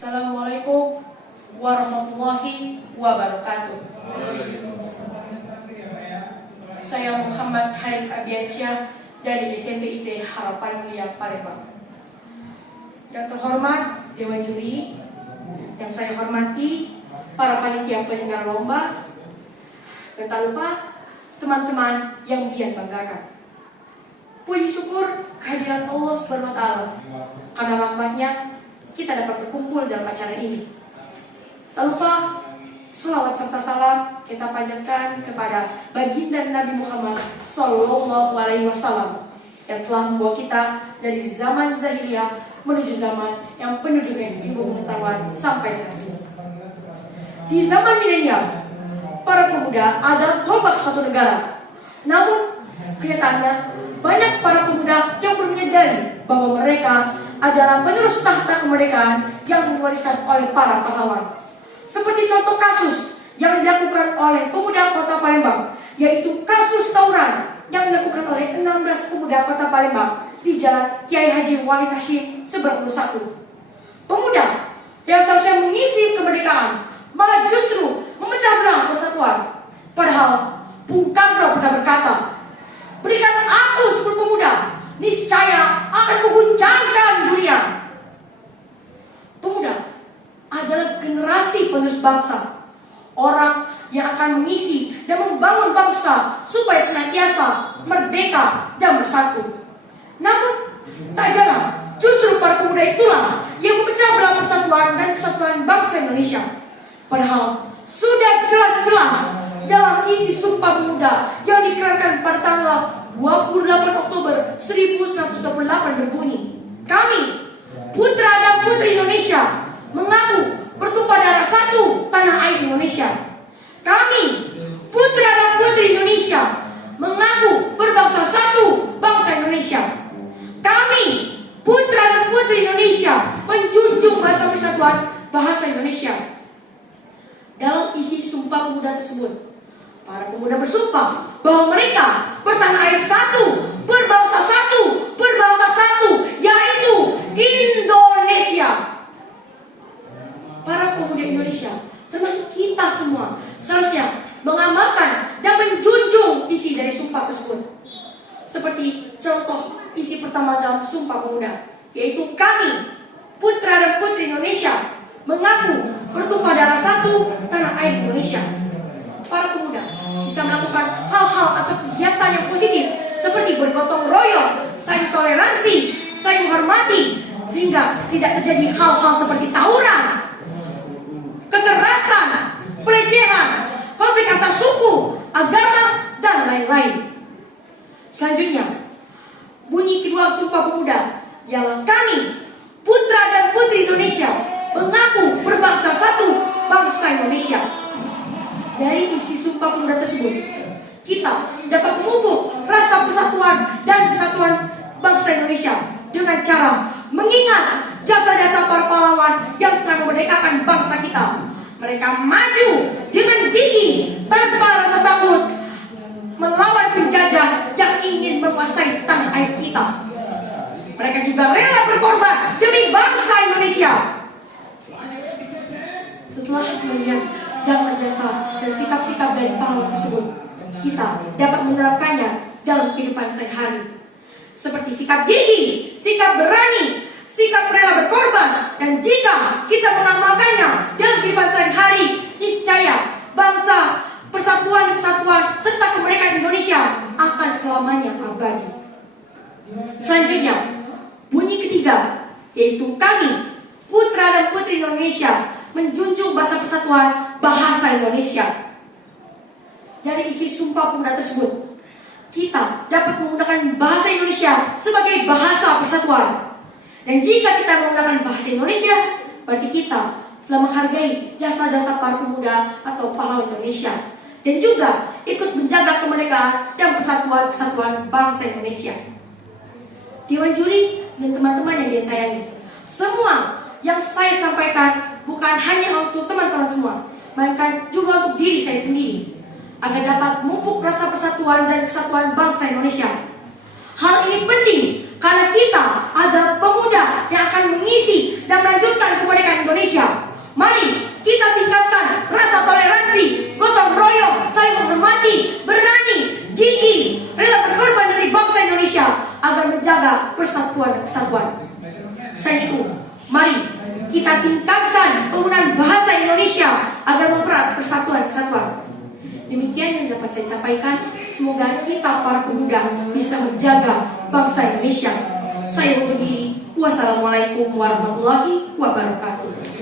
Assalamualaikum warahmatullahi wabarakatuh. Saya Muhammad Halid Abiansyah dari SMP IT Harapan Mulia Palembang. Yang terhormat Dewan Juri, yang saya hormati para panitia penyelenggara lomba, dan tak lupa teman-teman yang Bian banggakan. Puji syukur kehadiran Allah Subhanahu wa Ta'ala, karena rahmatnya kita dapat berkumpul dalam acara ini. Tak lupa selawat serta salam kita panjatkan kepada baginda Nabi Muhammad Sallallahu Alaihi Wasallam yang telah membawa kita dari zaman jahiliyah menuju zaman yang penuh dengan ilmu pengetahuan sampai saat ini. Di zaman milenial, para pemuda adalah tombak suatu negara. Namun kenyataannya banyak para pemuda yang belum menyadari bahwa mereka adalah penerus tahta kemerdekaan yang diwariskan oleh para pahlawan. Seperti contoh kasus yang dilakukan oleh pemuda kota Palembang, yaitu kasus tawuran yang dilakukan oleh 16 pemuda kota Palembang di Jalan Kiai Haji Wahid Hashim Seberang 1. Pemuda yang seharusnya mengisi kemerdekaan malah justru memecah belah persatuan. Padahal Bung Karno pernah berkata, "Berikan aku 10 pemuda, niscaya akan mengguncangkan dunia." Pemuda adalah generasi penerus bangsa, orang yang akan mengisi dan membangun bangsa supaya senantiasa merdeka dan bersatu. Namun tak jarang justru para pemuda itulah yang memecah belah persatuan dan kesatuan bangsa Indonesia. Padahal sudah jelas-jelas dalam isi Sumpah Pemuda yang dikeluarkan pada tanggal 28 Oktober 1928 berbunyi, "Kami, putra dan putri Indonesia, mengaku bertumpah darah satu tanah air Indonesia. Kami, putra dan putri Indonesia, mengaku berbangsa satu bangsa Indonesia. Kami, putra dan putri Indonesia, menjunjung bahasa persatuan bahasa Indonesia." Dalam isi Sumpah Pemuda tersebut, para pemuda bersumpah bahwa mereka bertanah air satu, berbangsa satu, berbahasa satu, yaitu Indonesia. Para pemuda Indonesia, termasuk kita semua, seharusnya mengamalkan dan menjunjung isi dari sumpah tersebut. Seperti contoh isi pertama dalam Sumpah Pemuda, yaitu kami, putra dan putri Indonesia, mengaku bertumpah darah satu tanah air Indonesia. Para pemuda bisa melakukan hal-hal atau kegiatan yang positif seperti bergotong royong, saling toleransi, saling menghormati, sehingga tidak terjadi hal-hal seperti tawuran, kekerasan, pelecehan, konflik antar suku, agama, dan lain-lain. Selanjutnya, bunyi kedua Sumpah Pemuda ialah kami, putra dan putri Indonesia, mengaku berbangsa satu bangsa Indonesia. Dari isi Sumpah Pemuda tersebut, kita dapat memupuk rasa persatuan dan kesatuan bangsa Indonesia dengan cara mengingat jasa-jasa para pahlawan yang telah memerdekakan bangsa kita. Mereka maju dengan gigih tanpa rasa takut melawan penjajah yang ingin menguasai tanah air kita. Mereka juga rela berkorban demi bangsa Indonesia. Setelah melihat jasa-jasa dan sikap-sikap dari pahlawan tersebut, kita dapat menerapkannya dalam kehidupan sehari-hari. Seperti sikap gigih, sikap berani, sikap rela berkorban, dan jika kita mengamalkannya dalam kehidupan sehari-hari, niscaya bangsa, persatuan, kesatuan, serta kemerdekaan Indonesia akan selamanya abadi. Selanjutnya, bunyi ketiga, yaitu kami, putra dan putri Indonesia, menjunjung bahasa persatuan bahasa Indonesia. Dari isi Sumpah Pemuda tersebut, kita dapat menggunakan bahasa Indonesia sebagai bahasa persatuan. Dan jika kita menggunakan bahasa Indonesia, berarti kita telah menghargai jasa-jasa para pemuda atau pahlawan Indonesia, dan juga ikut menjaga kemerdekaan dan persatuan kesatuan bangsa Indonesia. Dewan Juri dan teman-teman yang disayangi, semua yang saya sampaikan bukan hanya untuk teman-teman semua, melainkan juga untuk diri saya sendiri, agar dapat memupuk rasa persatuan dan kesatuan bangsa Indonesia. Hal ini penting karena kita adalah pemuda yang akan mengisi dan melanjutkan kemerdekaan Indonesia persatuan dan kesatuan. Selain itu, mari kita tingkatkan penggunaan bahasa Indonesia agar mempererat persatuan dan kesatuan. Demikian yang dapat saya sampaikan. Semoga kita para pemuda bisa menjaga bangsa Indonesia. Saya undur diri. Wassalamualaikum warahmatullahi wabarakatuh.